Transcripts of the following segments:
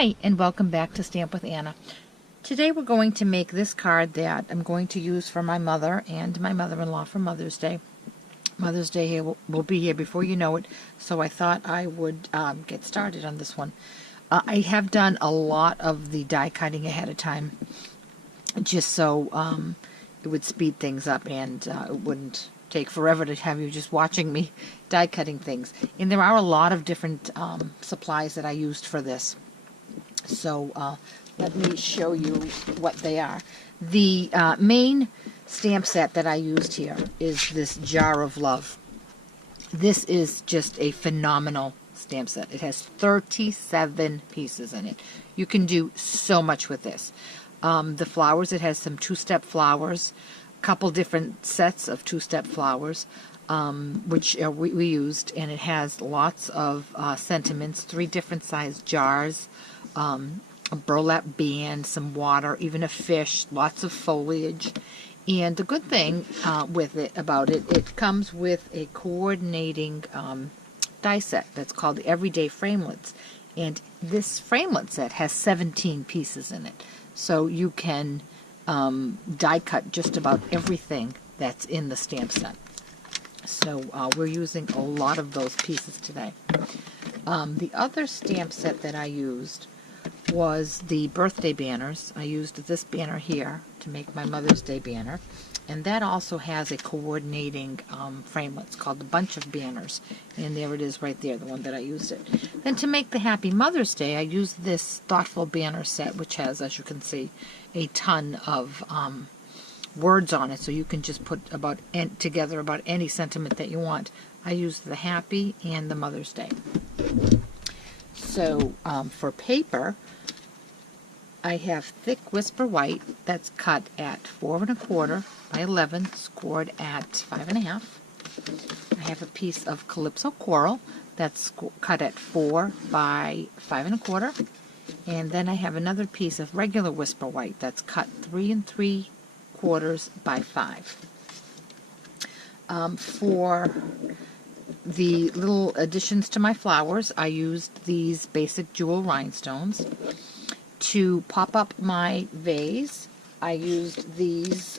Hi, and welcome back to Stamp with Anna. Today we're going to make this card that I'm going to use for my mother and my mother-in-law for Mother's Day. Mother's Day here will be here before you know it, so I thought I would get started on this one. I have done a lot of the die cutting ahead of time, just so it would speed things up and it wouldn't take forever to have you just watching me die cutting things. And there are a lot of different supplies that I used for this. So let me show you what they are. The main stamp set that I used here is this Jar of Love. This is just a phenomenal stamp set. It has 37 pieces in it. You can do so much with this. The flowers, it has some two-step flowers, a couple different sets of two-step flowers, which we used, and it has lots of sentiments, 3 different sized jars, a burlap band, some water, even a fish, lots of foliage. And the good thing about it, it comes with a coordinating die set that's called the Everyday Framelits. And this framelit set has 17 pieces in it. So you can die cut just about everything that's in the stamp set. So we're using a lot of those pieces today. The other stamp set that I used was the birthday banners. I used this banner here to make my Mother's Day banner, and that also has a coordinating framelit. It's called the Bunch of Banners, and there it is right there, the one that I used it. Then to make the Happy Mother's Day, I used this thoughtful banner set, which has, as you can see, a ton of words on it, so you can just put together about any sentiment that you want. I used the Happy and the Mother's Day. So for paper, I have thick Whisper White that's cut at 4 1/4 by 11, scored at 5 1/2. I have a piece of Calypso Coral that's cut at 4 by 5 1/4, and then I have another piece of regular Whisper White that's cut 3 3/4 by 5. For the little additions to my flowers, I used these basic jewel rhinestones. To pop up my vase, I used these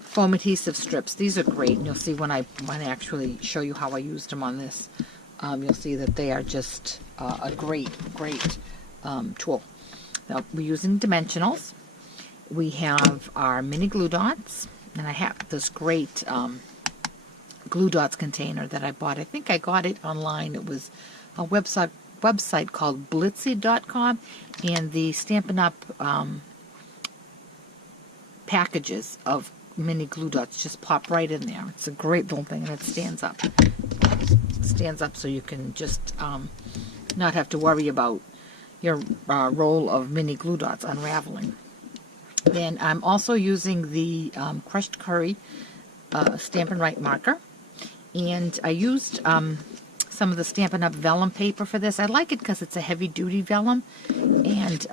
foam adhesive strips. These are great, and you'll see when I actually show you how I used them on this, you'll see that they are just a great tool. Now, we're using dimensionals. We have our mini glue dots, and I have this great glue dots container that I bought. I think I got it online. It was a website called blitzy.com, and the Stampin' Up packages of mini glue dots just pop right in there. It's a great little thing, and it stands up. It stands up so you can just not have to worry about your roll of mini glue dots unraveling. Then I'm also using the Crushed Curry Stampin' Right marker, and I used some of the Stampin' Up vellum paper for this. I like it because it's a heavy-duty vellum, and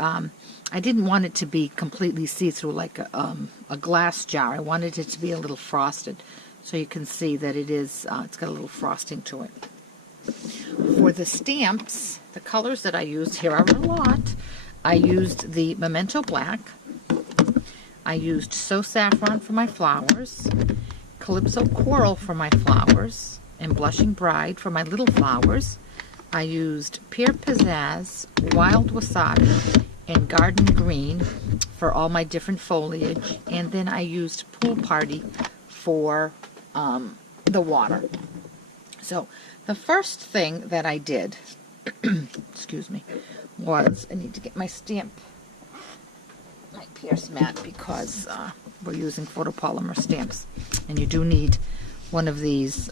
I didn't want it to be completely see-through like a glass jar. I wanted it to be a little frosted, so you can see that it's got a little frosting to it. For the stamps, the colors that I used, here are a lot. I used the Memento Black. I used So Saffron for my flowers, Calypso Coral for my flowers, and Blushing Bride for my little flowers. I used Pear Pizzazz, Wild Wasabi, and Garden Green for all my different foliage, and then I used Pool Party for the water. So the first thing that I did, excuse me, was I need to get my pierce mat, because we're using photopolymer stamps, and you do need one of these,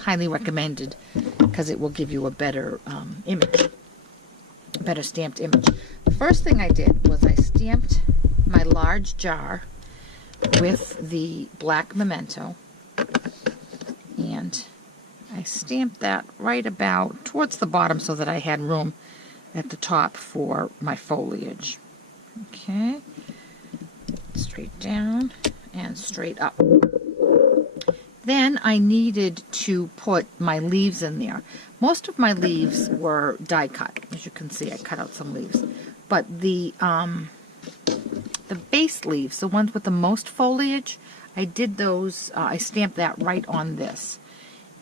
highly recommended, because it will give you a better image, a better stamped image. The first thing I did was I stamped my large jar with the black Memento, and I stamped that right about towards the bottom so that I had room at the top for my foliage. Okay, straight down and straight up. Then I needed to put my leaves in there. Most of my leaves were die cut. As you can see, I cut out some leaves. But the base leaves, the ones with the most foliage, I did those, I stamped that right on this.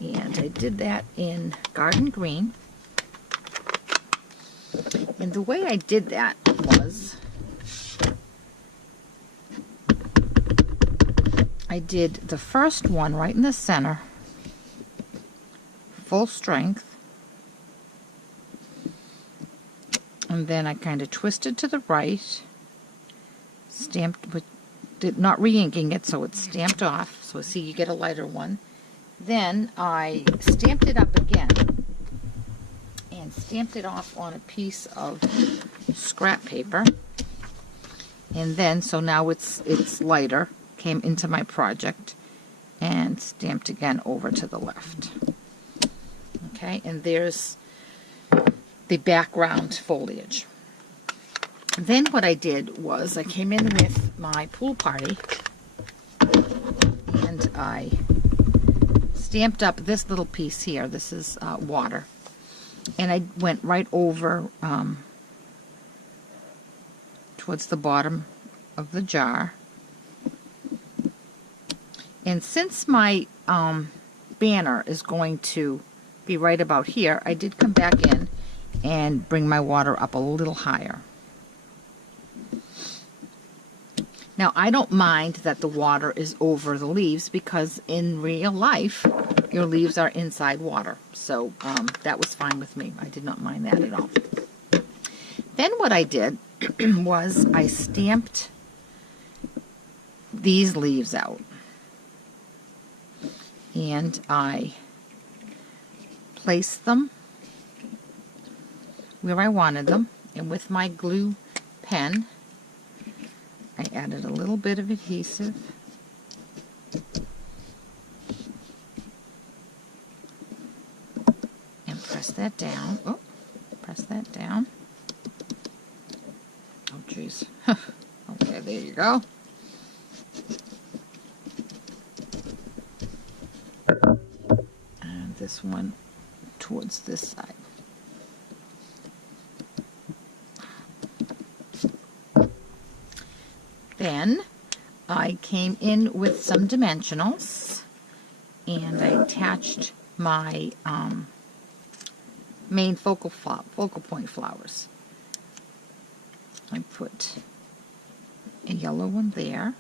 And I did that in Garden Green. And the way I did that was, I did the first one right in the center, full strength, and then I kind of twisted to the right, stamped with, not re-inking it, so it's stamped off. So see, you get a lighter one. Then I stamped it up again and stamped it off on a piece of scrap paper. And then, so now it's lighter, came into my project and stamped again over to the left. Okay, and there's the background foliage. Then what I did was I came in with my pool party and I stamped up this little piece here. This is water. And I went right over towards the bottom of the jar. And since my banner is going to be right about here, I did come back in and bring my water up a little higher. Now, I don't mind that the water is over the leaves because in real life, your leaves are inside water. So that was fine with me. I did not mind that at all. Then what I did was I stamped these leaves out. And I placed them where I wanted them. And with my glue pen, I added a little bit of adhesive. And press that down. Oh, press that down. Oh, geez. Okay, there you go. And this one towards this side. Then I came in with some dimensionals and I attached my main focal point flowers. I put a yellow one there.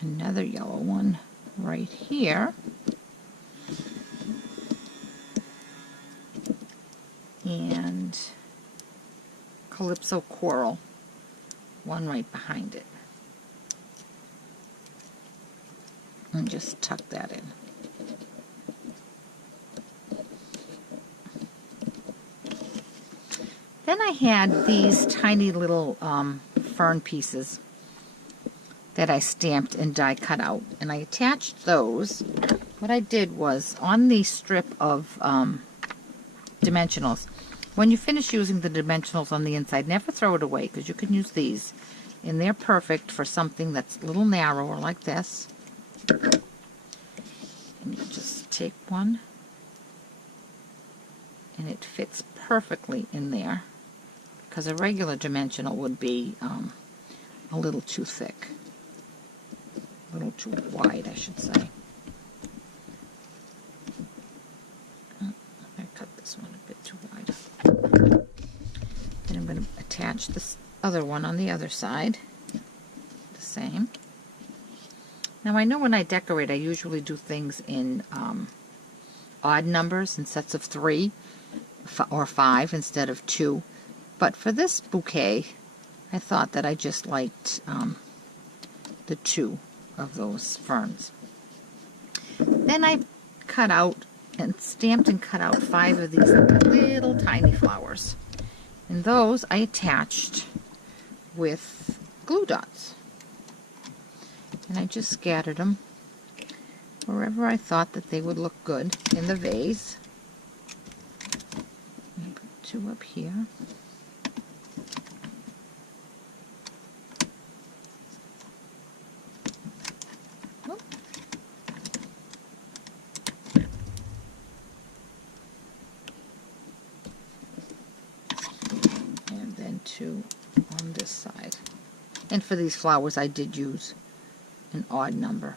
Another yellow one right here. And Calypso Coral, one right behind it. And just tuck that in. Then I had these tiny little fern pieces that I stamped and die cut out, and I attached those. What I did was on the strip of dimensionals, when you finish using the dimensionals on the inside, never throw it away because you can use these, and they're perfect for something that's a little narrower like this. And you just take one and it fits perfectly in there because a regular dimensional would be a little too thick, a little too wide, I should say. I cut this one a bit too wide. Then I'm going to attach this other one on the other side, the same. Now I know when I decorate I usually do things in odd numbers, in sets of 3 or 5 instead of 2, but for this bouquet I thought that I just liked the 2 of those ferns. Then I cut out and stamped and cut out 5 of these little tiny flowers, and those I attached with glue dots. And I just scattered them wherever I thought that they would look good in the vase. Put 2 up here. 2 on this side. And for these flowers, I did use an odd number.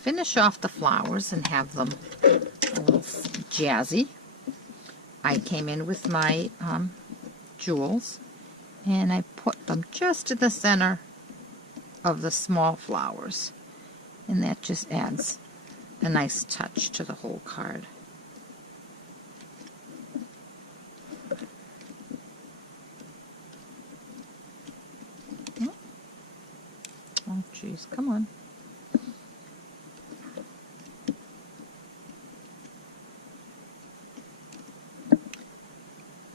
Finish off the flowers and have them a little jazzy. I came in with my jewels, and I put them just in the center of the small flowers, and that just adds a nice touch to the whole card. Oh geez, come on.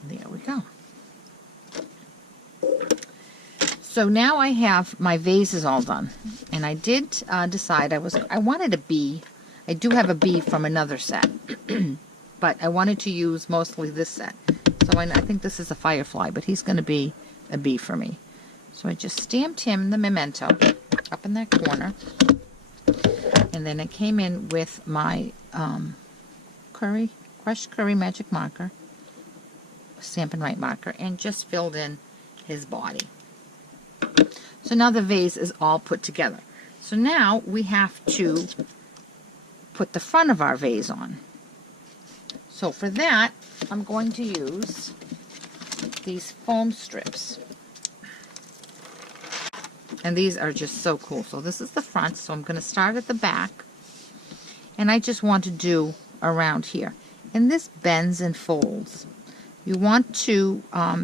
There we go. So now I have my vases all done, and I did decide I wanted a bee. I do have a bee from another set, but I wanted to use mostly this set. So I think this is a firefly, but he's going to be a bee for me. So I just stamped him the memento up in that corner, and then I came in with my crushed curry magic marker, Stampin' Right marker, and just filled in his body. So now the vase is all put together. So now we have to put the front of our vase on. So for that, I'm going to use these foam strips. And these are just so cool. So this is the front, so I'm going to start at the back. And I just want to do around here. And this bends and folds. You want to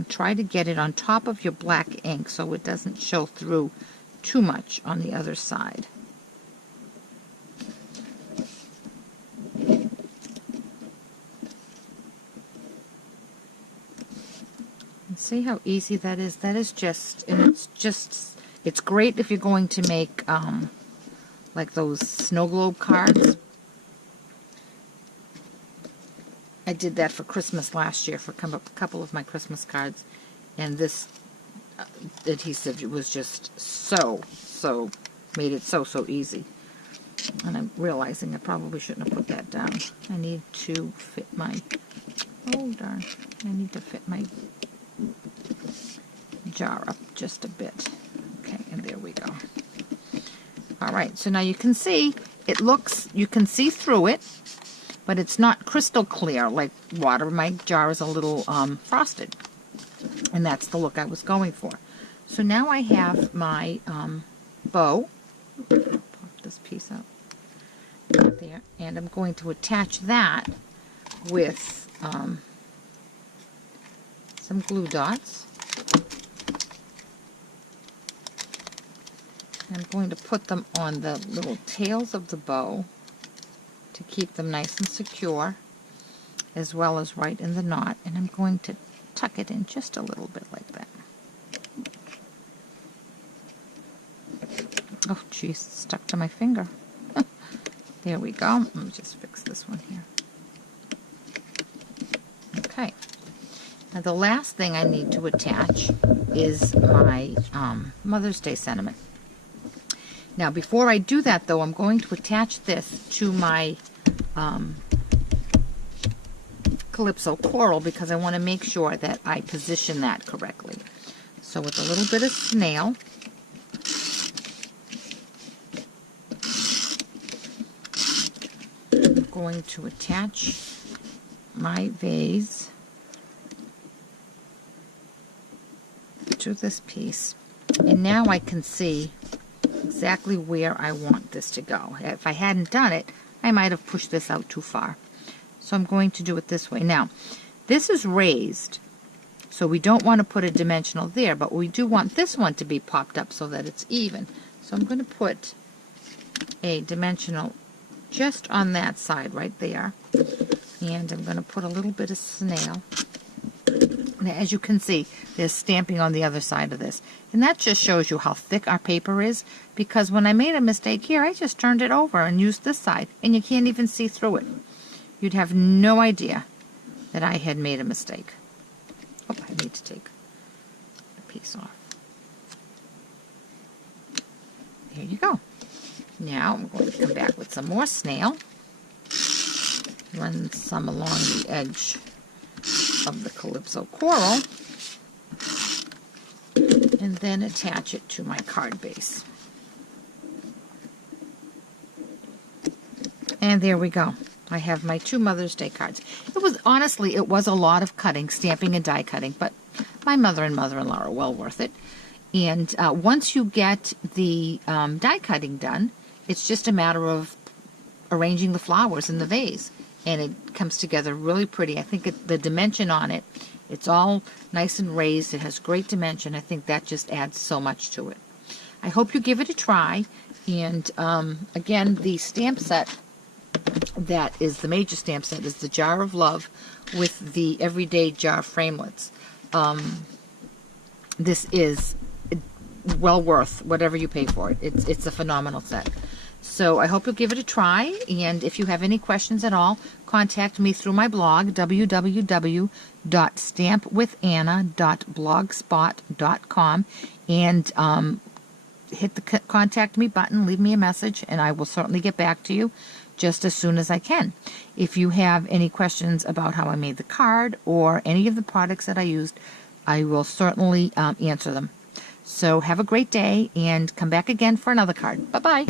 try to get it on top of your black ink so it doesn't show through too much on the other side. And see how easy that is? That is just, and it's great if you're going to make like those snow globe cards. I did that for Christmas last year for a couple of my Christmas cards, and this adhesive was just so made it so easy. And I'm realizing I probably shouldn't have put that down. I need to fit my, oh darn, I need to fit my jar up just a bit. Okay, and there we go. Alright, so now you can see, it looks, you can see through it, but it's not crystal clear like water. My jar is a little frosted, and that's the look I was going for. So now I have my bow. Pop this piece out there, and I'm going to attach that with some glue dots. I'm going to put them on the little tails of the bow to keep them nice and secure, as well as right in the knot. And I'm going to tuck it in just a little bit like that. Oh geez, it's stuck to my finger. There we go. Let me just fix this one here. Okay. Now the last thing I need to attach is my Mother's Day sentiment. Now before I do that though, I'm going to attach this to my Calypso Coral because I want to make sure that I position that correctly. So with a little bit of snail, I'm going to attach my vase to this piece, and now I can see exactly where I want this to go. If I hadn't done it, I might have pushed this out too far. So I'm going to do it this way. Now, this is raised, so we don't want to put a dimensional there, but we do want this one to be popped up so that it's even. So I'm going to put a dimensional just on that side right there, and I'm going to put a little bit of snail. Now, as you can see, there's stamping on the other side of this, and that just shows you how thick our paper is, because when I made a mistake here, I just turned it over and used this side, and you can't even see through it. You'd have no idea that I had made a mistake. Oh, I need to take the piece off. There you go. Now I'm going to come back with some more snail. Run some along the edge of the Calypso coral. And then attach it to my card base. And there we go. I have my 2 Mother's Day cards. Honestly, it was a lot of cutting, stamping and die cutting, but my mother and mother-in-law are well worth it. And once you get the die cutting done, it's just a matter of arranging the flowers in the vase. And it comes together really pretty. I think the dimension on it, it's all nice and raised. It has great dimension. I think that just adds so much to it. I hope you give it a try. And again, the stamp set that is the major stamp set is the Jar of Love with the Everyday Jar framelits. This is well worth whatever you pay for it. It's a phenomenal set. So I hope you'll give it a try, and if you have any questions at all, contact me through my blog, www.stampwithanna.blogspot.com, and hit the contact me button, leave me a message, and I will certainly get back to you just as soon as I can. If you have any questions about how I made the card or any of the products that I used, I will certainly answer them. So have a great day, and come back again for another card. Bye-bye.